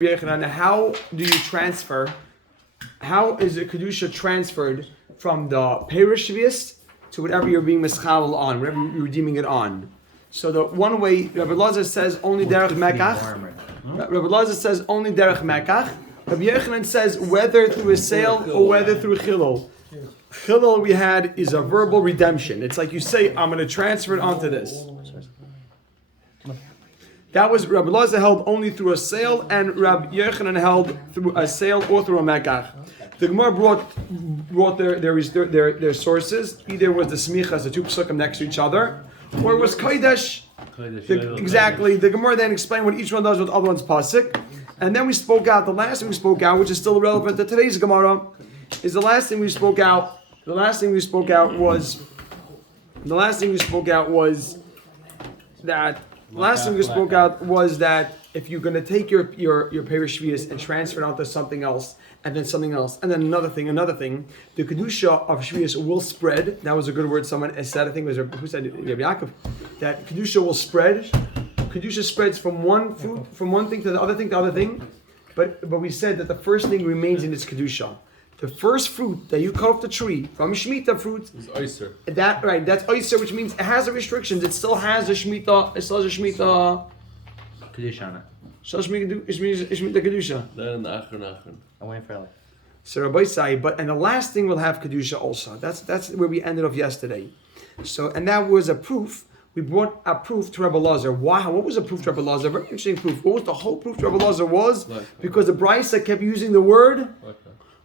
How do you transfer? How is the kedusha transferred from the perish shvius to whatever you're being mischalel on, whatever you're redeeming it on? So the one way Rabbi Lazar says only derech mekach. Rabbi Lazar says only derech mekach. Rabbi Yochanan says whether through a sale or whether through chilul. Chilul we had is a verbal redemption. It's like you say, I'm going to transfer it onto this. That was Rabbi Lazar held only through a sale, and Rabbi Yochanan held through a sale or through a mekach. The Gemara brought their sources. Either was the smichas, the two psukim next to each other, or it was kodesh. Exactly. The Gemara then explained what each one does with the other one's pasuk, and then we spoke out. The last thing we spoke out, which is still relevant to today's Gemara, is the last thing we spoke out. The last thing we spoke out was that. Last thing we spoke out was that if you're going to take your perish shvius and transfer it onto something else, and then something else, and then another thing, the kedusha of shvius will spread. That was a good word someone said. I think it was who said it? Rabbi Yaakov. That kedusha will spread. Kedusha spreads from one fruit, from one thing to the other thing. But we said that the first thing remains in its kedusha. The first fruit that you cut off the tree from Shemitah fruit is oyster. That's oyster, which means it has the restrictions. It still has a Shemitah. It still has a Shemitah. Kedusha on it. Shemitah kedusha. Then achron. I'm waiting for it. So Rabbi say, and the last thing will have kedusha also. That's where we ended off yesterday. So and that was a proof. We brought a proof to Rabbi Lazar. Wow, what was the proof to Rabbi Lazar? Very interesting proof. What was the whole proof to Rabbi Lazar was? Because the Brisa kept using the word.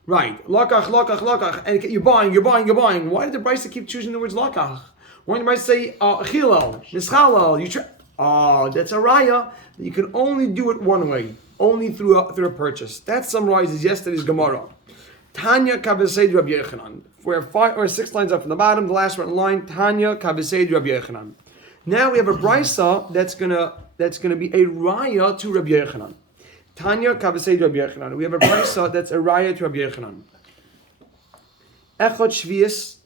Right, lakach, and you're buying. Why did the Brisa keep choosing the words lakach? Why did the Brisa say chilal, nischalal? That's a raya. You can only do it one way, only through a purchase. That summarizes yesterday's Gemara. Tanya kabeseid Rabbi Yochanan. We're 5 or 6 lines up from the bottom. The last one in line. Tanya kabeseid Rabbi Yochanan. Now we have a Brisa that's gonna be a raya to Rabbi Yochanan. Tanya Kavasei Rabbi Yochanan. We have a brisa that's a raya to Rabbi Yochanan. Echad shvius,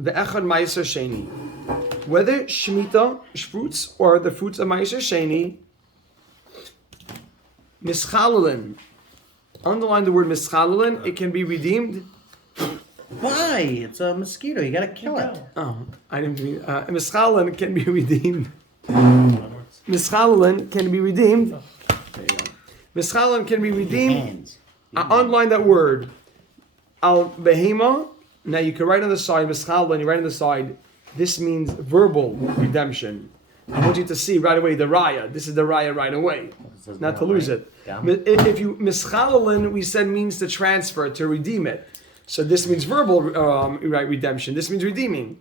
ve'echad ma'aser sheni. Whether shemitah fruits or the fruits of ma'aser sheni, mischalelin. Underline the word mischalelin. It can be redeemed. Why? It's a mosquito. You gotta kill it. Oh, I didn't mean. Mischalelin can be redeemed. Mischalelin can be redeemed. There you go. Mischalelin can be redeemed. Underline that word. Al behema. Now you can write on the side, Mischalelin, you write on the side, this means verbal redemption. I want you to see right away the raya. This is the raya right away. Not to lose it. If you, Mischalelin, we said means to transfer, to redeem it. So this means verbal redemption. This means redeeming.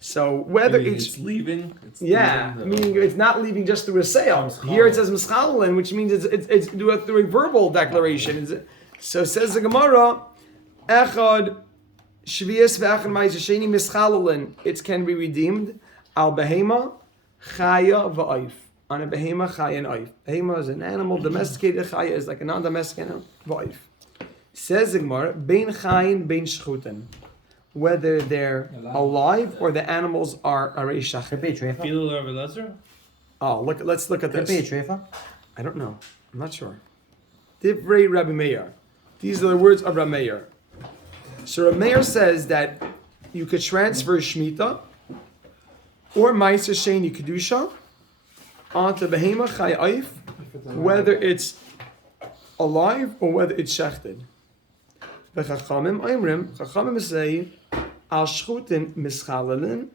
So whether it's leaving, meaning it's not leaving just through a sale. Here it says mischalelin, which means it's through a verbal declaration. So it says the Gemara, echad shvius ve'echad ma'aser sheni mischalelin. It can be redeemed al behema chaya va'oif. On a behema chaya and oif. Behema is an animal, domesticated. Chaya is like a non-domesticated animal. Va'oif. Says the Gemara, bein chayin bein shchuten. Whether they're alive or the animals are shach. Oh, let's look at this. I don't know. I'm not sure. Divrei Rabbi Meir. These are the words of Rabbi Meir. So Rabbi Meir says that you could transfer Shemitah or Ma'aser Sheni Kedusha onto Behema Chai Oif, whether it's alive or whether it's shechted. The Chachamim say, Al shchutin mischalelin.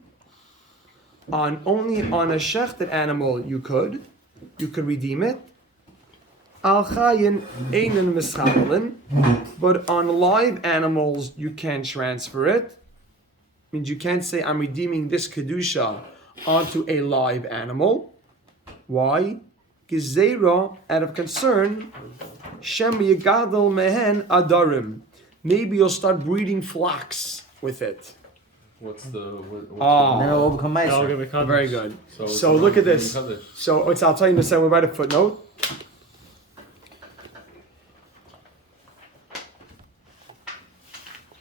Only on a shechted animal you could redeem it. Al chayin einen mischalelin, but on live animals you can't transfer it. Means you can't say I'm redeeming this kedusha onto a live animal. Why? Gezeira, out of concern, shem yigadol mehen adarim. Maybe you'll start breeding flocks with it. What's the? Then it'll become ma'aser. Very good. So look at this. So I'll tell you in a second. We'll write a footnote.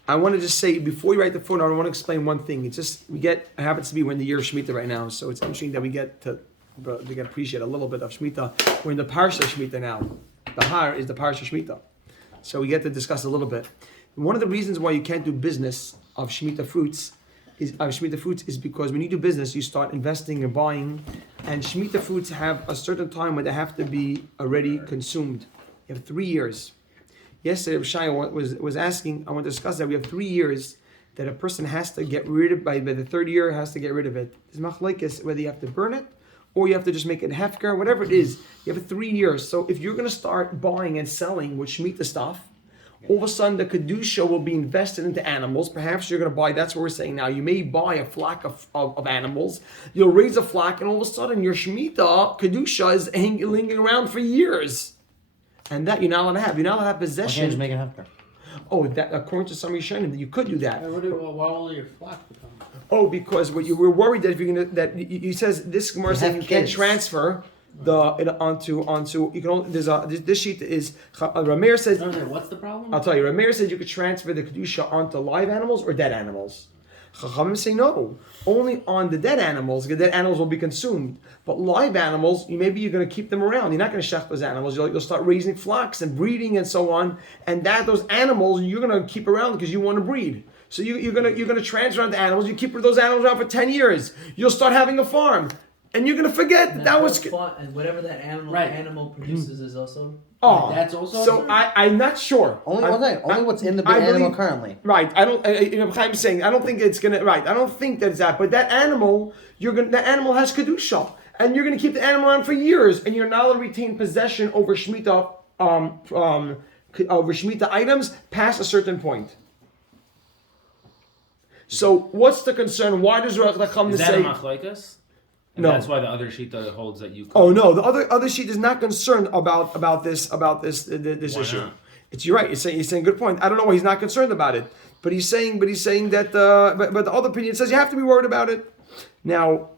I want to just say before you write the footnote, I want to explain one thing. It's just it happens to be when the year of Shemitah right now, so it's interesting that we get to but we can appreciate a little bit of Shemitah. We're in the Parsha Shemitah now. The Har is the Parsha Shemitah. So we get to discuss a little bit. One of the reasons why you can't do business of Shemitah fruits is because when you do business, you start investing and buying, and Shemitah fruits have a certain time when they have to be already consumed. You have 3 years. Yesterday, Shai was asking, I want to discuss that. We have 3 years that a person has to get rid of, by the third year has to get rid of it. It's machlekes whether you have to burn it or you have to just make it hefker, whatever it is. You have 3 years. So if you're going to start buying and selling with Shemitah stuff, all of a sudden the Kedusha will be invested into animals. Perhaps you're going to buy, that's what we're saying now. You may buy a flock of animals. You'll raise a flock and all of a sudden your Shemitah Kedusha is hanging around for years. And that you're not allowed to have. You're not allowed to have possession. Why can't you just make it hefker? Oh, that according to some Rishonim, you could do that. Why will your flock become? Oh, because what you were worried that if you're gonna he says this Gemara saying you can't transfer onto you can only this sheet is Rameir says. No, what's the problem? I'll tell you. Rameir says you could transfer the kedusha onto live animals or dead animals. Chachamim say no, only on the dead animals. The dead animals will be consumed, but live animals, maybe you're going to keep them around. You're not going to shech those animals. You'll start raising flocks and breeding and so on. And those animals you're going to keep around because you want to breed. So you're going to transfer on the animals. You keep those animals around for 10 years. You'll start having a farm. And you're gonna forget that was and whatever that animal produces is also. That's also. So I'm not sure. Only what's in the animal currently. Right. I don't. I'm saying I don't think it's gonna. Right. I don't think that's that. But that animal, that animal has kedusha, and you're gonna keep the animal around for years, and you're not allowed to retain possession over shemitah over shemitah items past a certain point. So what's the concern? Why does Rav Chacham say? Is that a machlokes? And No. That's why the other shita holds that you. Oh no, the other sheet is not concerned about this issue. Not? You're right. He's saying good point. I don't know why he's not concerned about it, but he's saying that but the other opinion says you have to be worried about it. Now,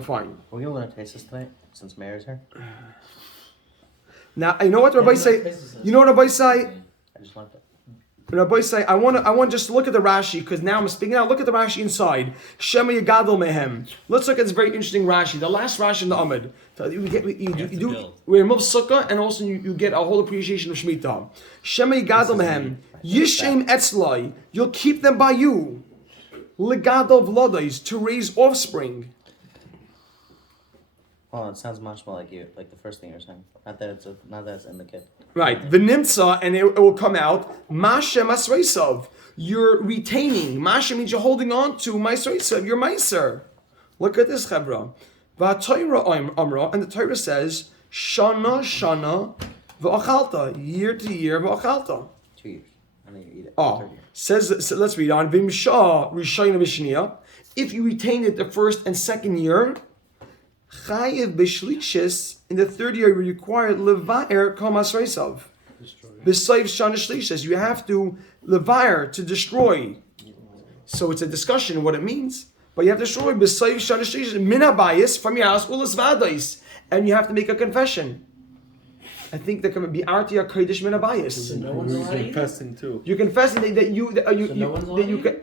fine. Are we gonna learn taste this tonight since Mayor's here? Now you know what Rabbi say. You know what Rabbi say. I just learned it. Rabbi say I want just to look at the Rashi because now I'm speaking out. Look at the Rashi inside. Shema Yagadol Mehem. Let's look at this very interesting Rashi. The last Rashi in the Amud. We're in Mov Sukkah and also you get a whole appreciation of Shemitah. Shema Yagadol Mehem. Yishem Etzlai. You'll keep them by you. Legadol Vlodais to raise offspring. Well, it sounds much more like the first thing you're saying. Not that it's in the kid. Right, v'nimtza, and it will come out. Masha masreisav, you're retaining. Masha means you're holding on to masreisav, your meiser. Look at this, Chevra. V'atoira amra, and the Torah says shana v'achalta, year to year v'achalta. 2 years, and then you eat it. Oh, Third year. says so let's read on. V'imsha rishayna v'shniya. If you retain it the first and second year. Chayiv b'shlishis, in the third year, you require levayer kol masreisav. B'sayv shana shlishis, you have to levayer to destroy. So it's a discussion what it means, but you have to destroy b'sayv shana shlishis min habayis from your house ulas vadais, and you have to make a confession. I think there can be artia kodesh min habayis. No one's lying. Confessing too. You're confessing that you no one's that you lying? can.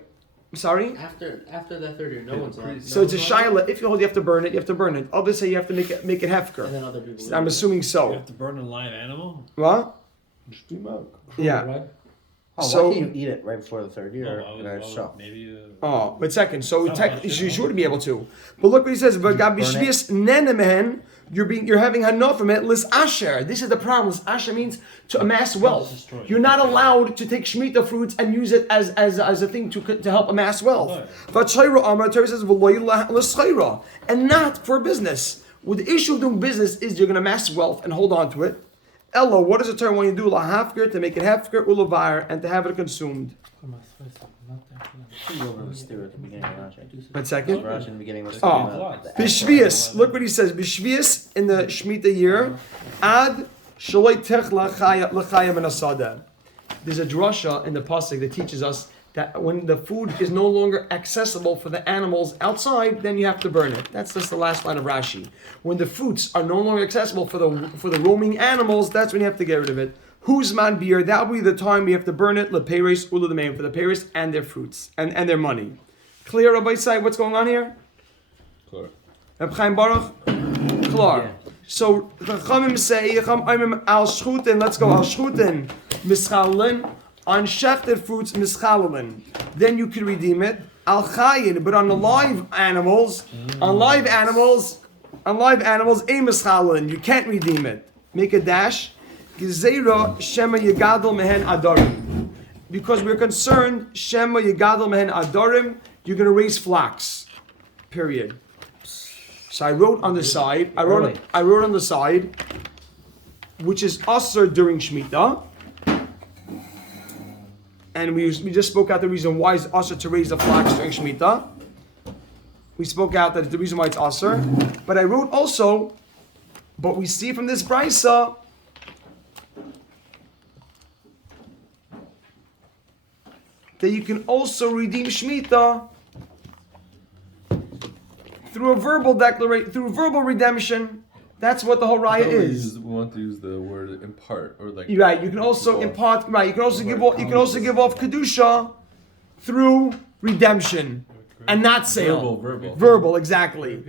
Sorry. After that third year, no one's lying. So it's a shaila. If you hold, you have to burn it. You have to burn it. Others say you have to make it And hefker. then other people. I'm assuming You so. have to burn a live animal? What? Yeah. Right? Oh, So- why can't you eat it right before the third year? Oh, or show? maybe. Oh, but second, so technically you're sure to be able to. But look what he says. You're having hana from it. Lis asher. This is the problem. Lis asher means to amass wealth. You're not allowed to take shemitah fruits and use it as a thing to help amass wealth. But Torah says l'schaira, and not for business. Well, the issue of doing business is you're going to amass wealth and hold on to it. Ella, what does the Torah want you to do? Lahafker, to make it hefker, ulavir, and to have it consumed. You over with Stu at the beginning of Rashi. 1 second. Rashi in the beginning was Oh. talking about the Bishvius, look what he says. Bishvius in the Shemitah year, ad shaloi tech l'chaya menasada. There's a drasha in the pasuk that teaches us that when the food is no longer accessible for the animals outside, then you have to burn it. That's just the last line of Rashi. When the fruits are no longer accessible for the roaming animals, that's when you have to get rid of it. Whose man beer? That will be the time we have to burn it. Leperes ulu the for the peres and their fruits and their money. Clear, Rabbi Sai, what's going on here? Clear. Reb Chaim Baruch, klar. So Chachamim say al shchuten. Let's go al shchuten mischalin on shechted fruits mischalin. Then you can redeem it al chayin. But on the live animals, a mischalin, you can't redeem it. Make a dash. Gezerah shema yegadol mehen adarim. Because we're concerned shema yegadol mehen adarim. You're going to raise flax. Period. So I wrote on the side. I wrote on the side, which is usher during Shemitah, and we just spoke out the reason why it's usher to raise the flax during Shemitah. We spoke out that the reason why it's usher, but I wrote also, but we see from this brisa that you can also redeem Shemitah through a verbal declaration, through verbal redemption. That's what the whole raya is. We want to use the word impart or like. Right. You can also impart. Right. You can also give off. You can also give off kedusha through redemption and not sale. Verbal. Exactly.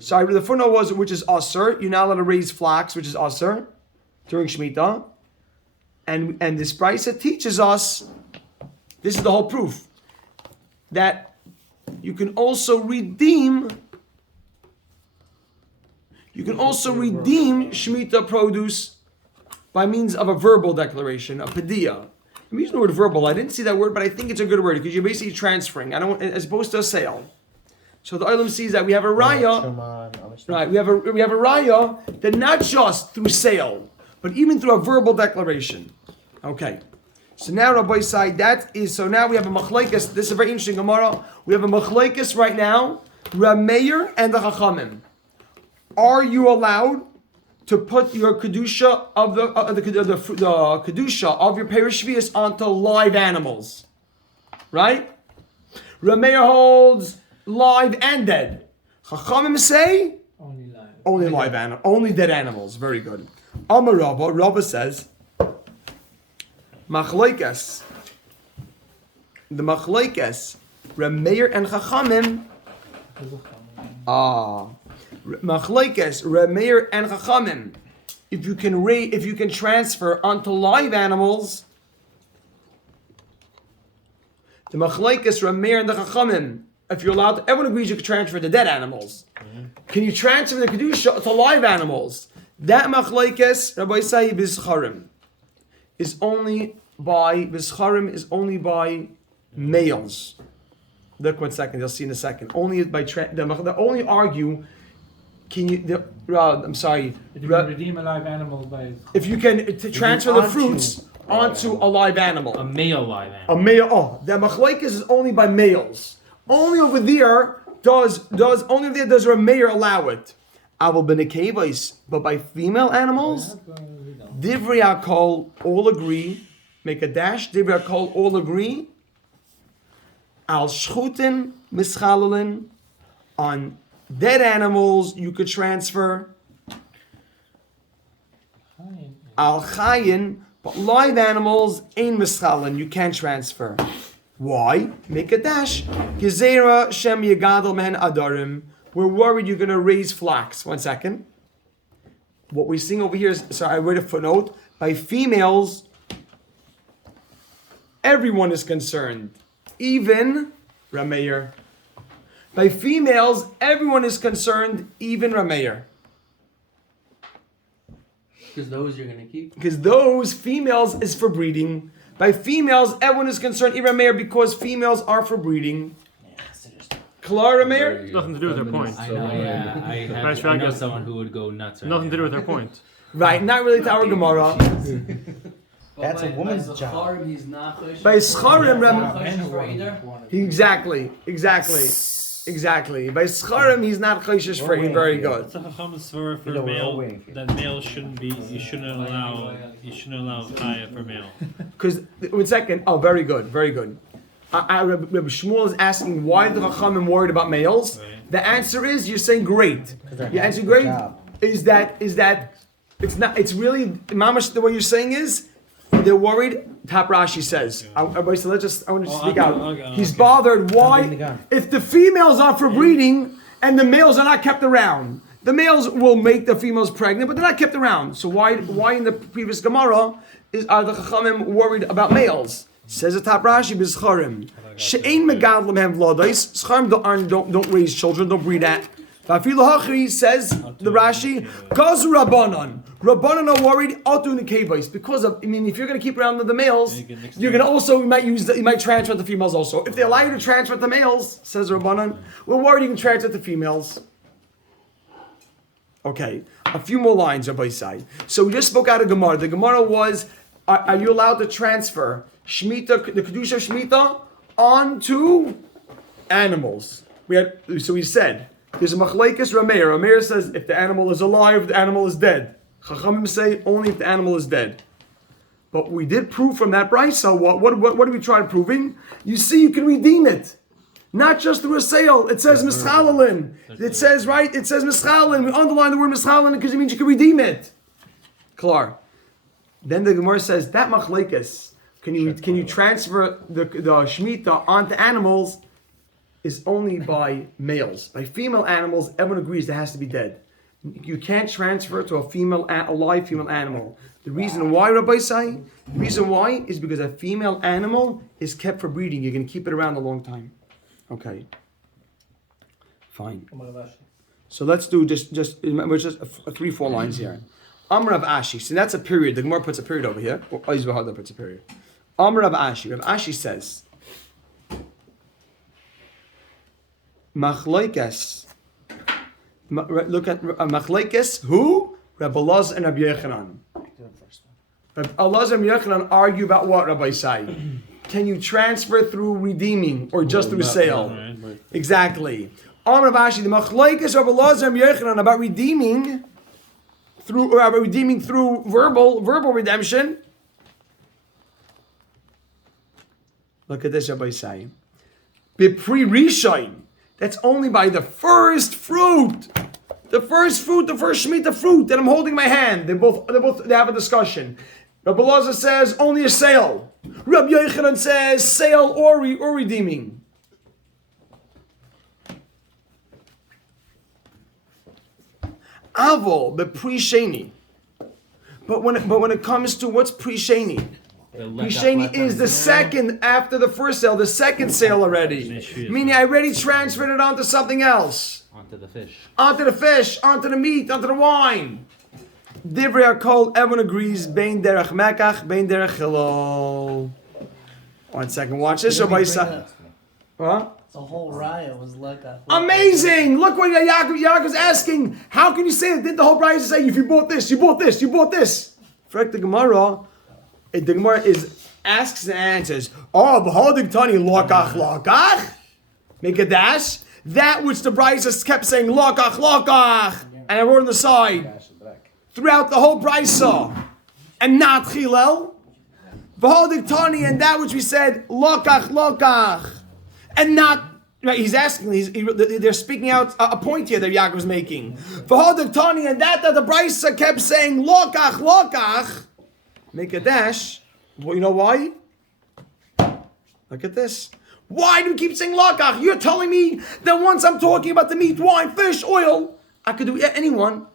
So the footnote was which is aser. You're not allowed to raise flax, which is aser, during Shemitah, and this brisa teaches us. This is the whole proof that you can also redeem. You can also redeem Shemitah produce by means of a verbal declaration, a pediyah. I'm using the word verbal. I didn't see that word, but I think it's a good word because you're basically transferring. As opposed to a sale. So the Olam sees that we have a raya, right? We have a raya that not just through sale, but even through a verbal declaration. Okay. So now Rabbi side now we have a machlekes. This is a very interesting Gemara. We have a machlekes right now, Rameir and the Chachamim. Are you allowed to put your kedusha of the kedusha of your Perish Shvius onto live animals? Right? Rameir holds live and dead. Chachamim say only live animals, only dead animals. Very good. Amar Rabba says machlekes. The machlekes Rameir and Chachamim. Machlekes, Rameir and Chachamim. If you can transfer onto live animals, the Machlekes, Rameir and the Chachamim. If you're allowed, everyone agrees you can transfer to dead animals. Can you transfer the kedusha to live animals? That Machlekes, Rabbi Say Bizcharim, is only by males. Look 1 second. You'll see in a second. Only by they only argue. Can you? I'm sorry. If you can redeem a live animal by. If you can transfer the fruits onto a live animal. A male live animal. A male. Oh, the machlekes is only by males. Only over there does Rameir allow it. Aval b'nekevos, but by female animals, Divrei HaKol all agree. Make a dash. Divrei HaKol all agree. Al shchutin mischalelin on. Dead animals you could transfer. Al chayin, but live animals ain't mischalin. You can't transfer. Why? Make a dash. Gezerah shem yegadol men adarim. We're worried you're going to raise flax. 1 second. What we're seeing over here is, sorry, I read a footnote. By females, everyone is concerned. Even Rameir. By females, everyone is concerned, even Rameir. Because those you're going to keep? Because those females is for breeding. By females, everyone is concerned, even Rameir, because females are for breeding. Klar Rameir? Nothing to do with her point. I know, yeah. I know someone who would go nuts right Nothing to do with her point. Right, not really to our Gemara. That's a woman's job. By Scharim, Exactly. By Scharim, he's not chayshish for him. Very good. It's a chacham's for male. That male shouldn't be. You shouldn't allow chaya for male. Because 1 second. Oh, very good. Rabbi Shmuel is asking why the chachamim worried about males. Right. The answer is you're saying great. Your answer great is that it's not. It's really mamash. The way you're saying is they're worried. Tap Rashi says. I want to speak out. He's bothered. Why? If the females are for breeding and the males are not kept around. The males will make the females pregnant, but they're not kept around. So why in the previous Gemara are the Chachamim worried about males? Says the top Rashi, B'Scharim. She'ein megadlim hem v'ladais. Scharim don't raise children, don't breed that. V'afilu hachri, says the Rashi, Gazu Rabbanon. Rabbanon are worried, Atu nekevais. Because of, if you're going to keep around the males, you're going to also, you might transfer the females also. If they allow you to transfer the males, says Rabbanon, we're worried you can transfer the females. Okay, a few more lines, Rabbi Isai. So we just spoke out of Gemara. The Gemara was, are you allowed to transfer Shemitah, the Kedusha of Shemitah, onto animals? So we said, there's a Machlekes Rameir. Rameir says, if the animal is alive, the animal is dead. Chachamim say, only if the animal is dead. But we did prove from that brisa, what did we try proving? You see, you can redeem it. Not just through a sale. It says mischalelin. It says, right? It says mischalelin. We underline the word mischalelin because it means you can redeem it. Klar. Then the Gemara says, that machlekes, can you transfer the Shemitah onto animals, is only by males. By female animals, everyone agrees it has to be dead. You can't transfer to a live female animal. The reason why, Rabbi say, the reason why is because a female animal is kept for breeding. You're going to keep it around a long time. Okay. Fine. So let's do just 3-4 lines here. Amr of Ashi. So that's a period. The Gemara puts a period over here. Or Yisvahada puts a period. Amr of Ashi. Rav Ashi says, Machlekes. Look at Machlekes. Who? Rabbi Elazar and Rabbi Yochanan. Rabbi Elazar and Rabbi Yochanan argue about what, Rabbi Isai? Can you transfer through redeeming or just through sale? Right. Exactly. Amr of Ashi. The Machlekes Rabbi Elazar and Rabbi Yochanan about redeeming through verbal redemption. Look at this, Rabbi Isai. B'pri Rishon. That's only by the first fruit. The first Shemitah fruit that I'm holding in my hand. They have a discussion. Rabbi Elazar says only a sale. Rabbi Yochanan says sale or redeeming. Avol, the pre-sheni. But when it comes to what's pre-sheni, pre-sheni is the second after the first sale, the second sale already. Meaning I already transferred it onto something else. Onto the fish, onto the meat, onto the wine. Divrei HaKol, everyone agrees, bein derech mekach, bein derech chilol. 1 second, watch this. Huh? The whole raya was like that. Amazing! Look what Yaakov was asking. How can you say it? Did the whole raya say, if you bought this, you bought this, you bought this? Correct the Gemara. The Gemara asks and answers. Oh, b'hodig tani lokach. Make a dash. That which the Brisa kept saying lokach, and I wrote on the side throughout the whole Brisa, and not chilel. B'hodig tani, and that which we said lokach, and not. Right, he's asking. They're speaking out a point here that Yaakov was making. V'hodig tani, and that the Brisa kept saying lokach. Make a dash. Well, you know why? Look at this. Why do we keep saying lakach? You're telling me that once I'm talking about the meat, wine, fish, oil, I could do anyone.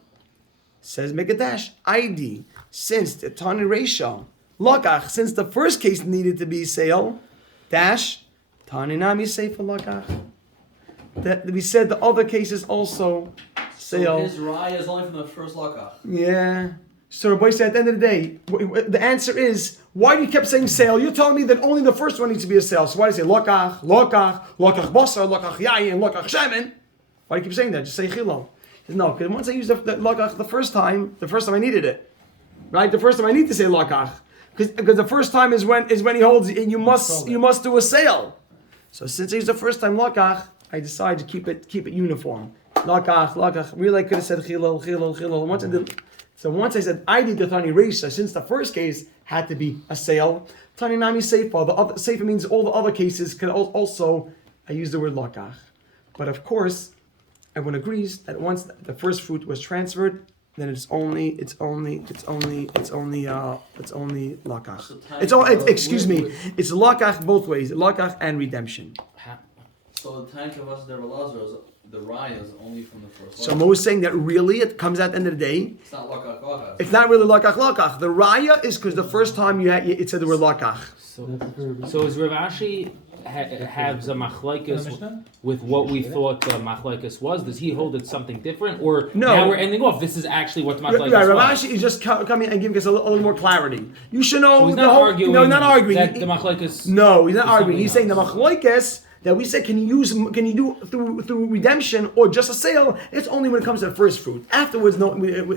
Says make a dash. ID. Since the Tani Reisha, lakach, since the first case needed to be sale, dash, Tani Nami say for lakach. That we said the other cases also sale. So his raya is only from the first lakach. Yeah. So Rabbi said at the end of the day, the answer is, why do you keep saying sale? You're telling me that only the first one needs to be a sale. So why do you say lokach basar, lokach yayin, lokach shemen? Why do you keep saying that? Just say chilal. No, because once I used the lokach the first time I needed it. Right? The first time I need to say lokach. Because the first time is when he holds it, and you must do a sale. So since I used the first time lokach, I decided to keep it uniform. Lokach. Really I could have said chilal. Once I did. So once I said I did the Tani Reisha, since the first case had to be a sale, Tani Nami Seifa, the other Seifa means all the other cases can also, I use the word lakach. But of course, everyone agrees that once the first fruit was transferred, then it's only lakach. It's lakach both ways, lakach and redemption. So the tank of us, the Belazar, the Raya is only from the first So lakach. Mo is saying that really it comes at the end of the day. It's not lakach lakach. It's not really lakach lakach. The raya is because the first time it said the word lakach. So is Rav Ashi have a machlekes with what we thought the machlekes was? Does he hold it something different, or No. now we're ending off? This is actually what the machlekes Right, Rav was. Ashi is just coming and giving us a little more clarity. You should know So he's the not whole. arguing. No, not arguing. That the machlekes. No, he's not is arguing. He's saying something the else. machlekes that we said can you do through redemption or just a sale? It's only when it comes to the first fruit. Afterwards, no,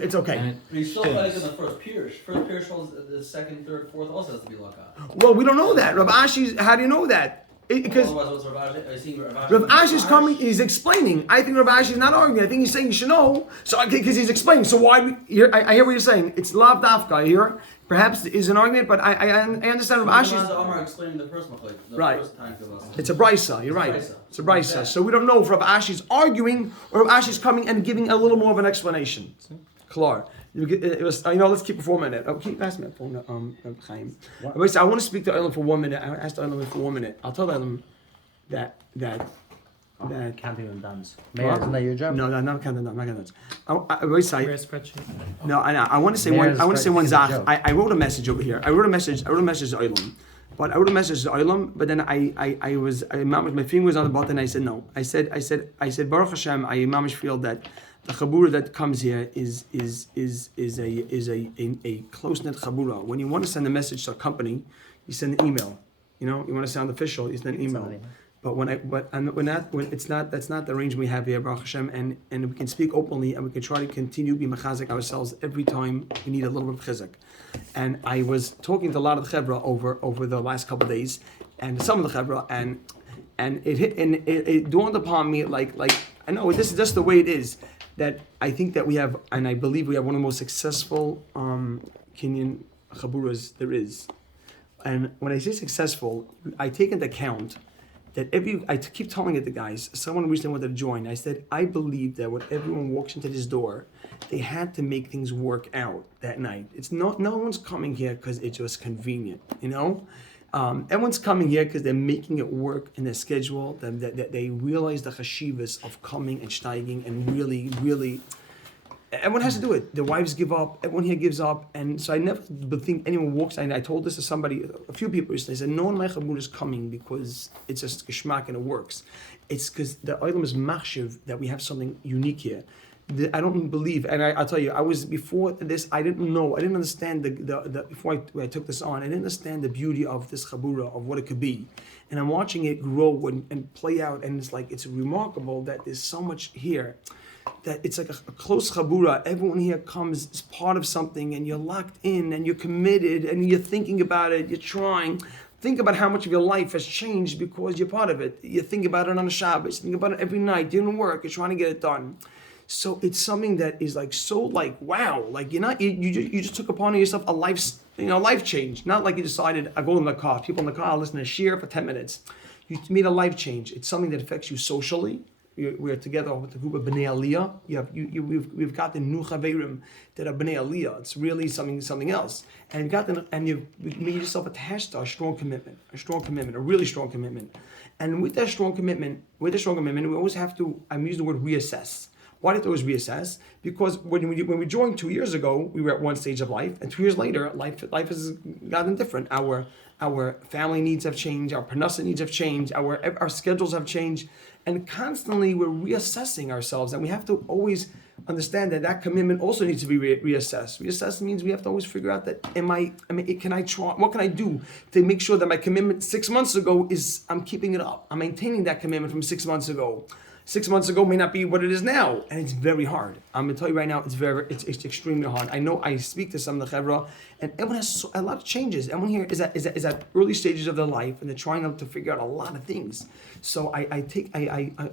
it's okay. And But he's still fighting in the first Pirush. First Pirush holds the second, third, fourth also has to be lakach. Well, we don't know that. Rav Ashi, how do you know that? Because Otherwise, what's Rav Ashi? I see Rav Ashi. Rav Ashi is coming. He's explaining. I think Rav Ashi is not arguing. I think he's saying you should know. So because he's explaining. So why? I hear what you're saying. It's lav dafka. I hear. Perhaps there is an argument, but I understand Rav Ashi's. Omar explaining the first machlek, the Right. first tank of us. It's a brisa. You're right. Brisa. It's a brisa. So we don't know if Rav Ashi's arguing or Rav Ashi's coming and giving a little more of an explanation. Klar. It was. Let's keep it for a minute. Oh, keep pass me that phone, Chaim. I want to speak to Eilim for 1 minute. I asked Eilim for 1 minute. I'll tell Eilim that. Can't even dance. Mayor, isn't that your job? No, not kind of not kind of. I say We're a spreadsheet. no. I want to say Mayor one. I want to say one is a zach. joke. I wrote a message over here. I wrote a message to Eilim, but I wrote a message to Eilim. But then my finger was on the button. I said no. I said Baruch Hashem. I mamish feel that the chabura that comes here is a close knit chabura. When you want to send a message to a company, you send an email. You want to sound official. You send an email. But that's not the arrangement we have here, Baruch Hashem, and we can speak openly and we can try to continue being mechazik ourselves every time we need a little bit of chizuk. And I was talking to a lot of the chevra over the last couple of days, and some of the chevra, and it dawned upon me like I know this is just the way it is, that I think that we have, and I believe we have one of the most successful Kinyan chaburas there is. And when I say successful, I take into account that I keep telling it to guys, someone recently wanted to join. I said, I believe that when everyone walks into this door, they had to make things work out that night. It's no one's coming here because it's just convenient, Everyone's coming here because they're making it work in their schedule, that they realize the chashivas of coming and steiging and really, really, everyone has to do it. Their wives give up, everyone here gives up, and so I never think anyone walks in. I told this to somebody, a few people recently. I said, no one in my chabur is coming because it's just geschmack and it works. It's because the item is machshiv that we have something unique here. I don't believe, and I'll tell you, I was before this. I didn't understand before I took this on. I didn't understand the beauty of this chabura, of what it could be, and I'm watching it grow and play out, and it's remarkable that there's so much here. That it's like a close chabura. Everyone here comes as part of something, and you're locked in, and you're committed, and you're thinking about it. You're trying. Think about how much of your life has changed because you're part of it. You think about it on a Shabbos. You think about it every night. You're doing work. You're trying to get it done. So it's something that is wow. You just took upon yourself a life change. Not like you decided I go in the car. People in the car listen to shir for 10 minutes. You made a life change. It's something that affects you socially. We're together with the group of Bnei Aliyah. We've got the new Chaverim that are Bnei Aliyah. It's really something else. And you've made yourself attached to a strong commitment, a really strong commitment. And with that strong commitment, we always have to. I'm using the word reassess. Why did I always reassess? Because when we joined 2 years ago, we were at one stage of life, and 2 years later, life has gotten different. Our family needs have changed, our parnasa needs have changed, our schedules have changed, and constantly we're reassessing ourselves, and we have to always understand that commitment also needs to be reassessed. Reassess means we have to always figure out that can I try? What can I do to make sure that my commitment 6 months ago I'm keeping it up? I'm maintaining that commitment from 6 months ago. 6 months ago may not be what it is now, and it's very hard. I'm gonna tell you right now, it's extremely hard. I know I speak to some of the chevra, and everyone has a lot of changes. Everyone here is at early stages of their life, and they're trying to figure out a lot of things. So I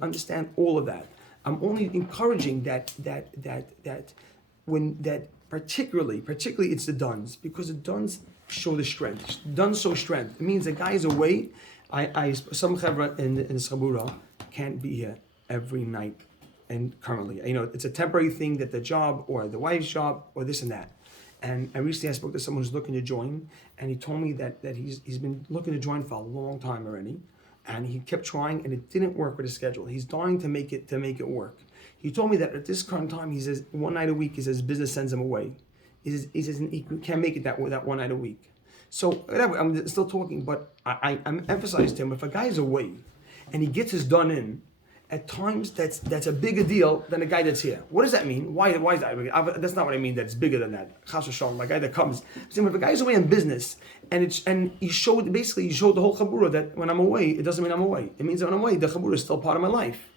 understand all of that. I'm only encouraging that particularly it's the duns, because the duns show the strength. Duns show strength. It means the guy is away. Some chevra in the Sabura can't be here every night, and currently, it's a temporary thing that the job or the wife's job or this and that. And recently I spoke to someone who's looking to join, and he told me that he's been looking to join for a long time already, and he kept trying, and it didn't work with his schedule. He's dying to make it work. He told me that at this current time, he says one night a week, he says business sends him away. He says he can't make it that one night a week. So whatever, I'm still talking, but I'm emphasizing to him, if a guy's away and he gets his done in, at times that's a bigger deal than a guy that's here. What does that mean? Why is that? That's not what I mean. That's bigger than that. Chas v'shalom, a guy that comes. So if a guy's away in business and he showed the whole chabura that when I'm away, it doesn't mean I'm away. It means that when I'm away, the chabura is still part of my life.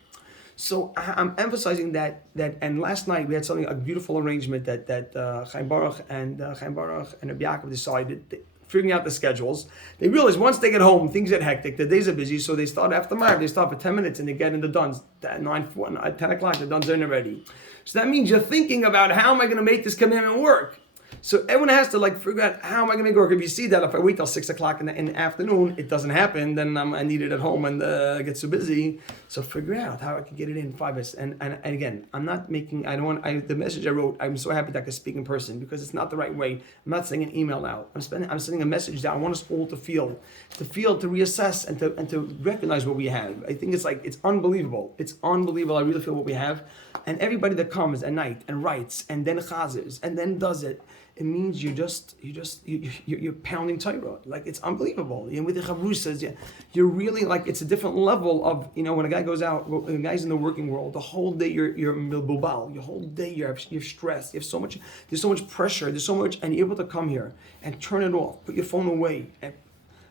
So I'm emphasizing that. And last night we had a beautiful arrangement that Chaim Baruch and Rabbi Yaakov decided. Figuring out the schedules, they realize once they get home, things get hectic. The days are busy, so they start after Maghrib. They start for 10 minutes and they get in the duns at 10 o'clock. The duns are in already. So that means you're thinking about how am I going to make this commitment work. So everyone has to figure out how am I going to make it work. If you see that if I wait till 6 o'clock in the afternoon, it doesn't happen. Then I need it at home and I get so busy. So figure out how I can get it in 5 minutes. And again, I'm not making. The message I wrote. I'm so happy that I can speak in person because it's not the right way. I'm not sending an email out. I'm sending a message that I want us all to feel, to reassess, and to recognize what we have. I think it's unbelievable. It's unbelievable. I really feel what we have, and everybody that comes at night and writes and then chazers and then does it. It means you're pounding Torah. It's unbelievable. And with the chavrusas, you're really it's a different level of when a guy goes out, when a guy's in the working world, the whole day you're milbubal. Your whole day you're stressed. You have so much. There's so much pressure. There's so much, and you're able to come here and turn it off, put your phone away. And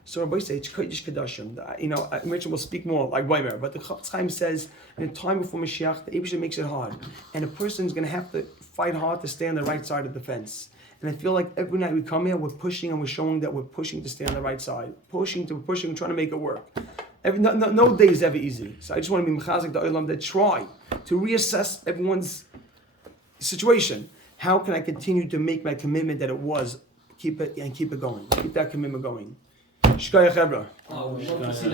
so Rabbi say it's kodesh kedashim. Rachel will speak more like Weimer, but the Chafetz Chaim says in a time before Mashiach, the Eibusha makes it hard, and a person's going to have to fight hard to stay on the right side of the fence. And I feel like every night we come here, we're pushing and we're showing that we're pushing to stay on the right side. Pushing, trying to make it work. No day is ever easy. So I just want to be mechazik the olam that try to reassess everyone's situation. How can I continue to make my commitment that it was, keep it going. Keep that commitment going. Shkaya Chevra. Oh, we'd love to see that.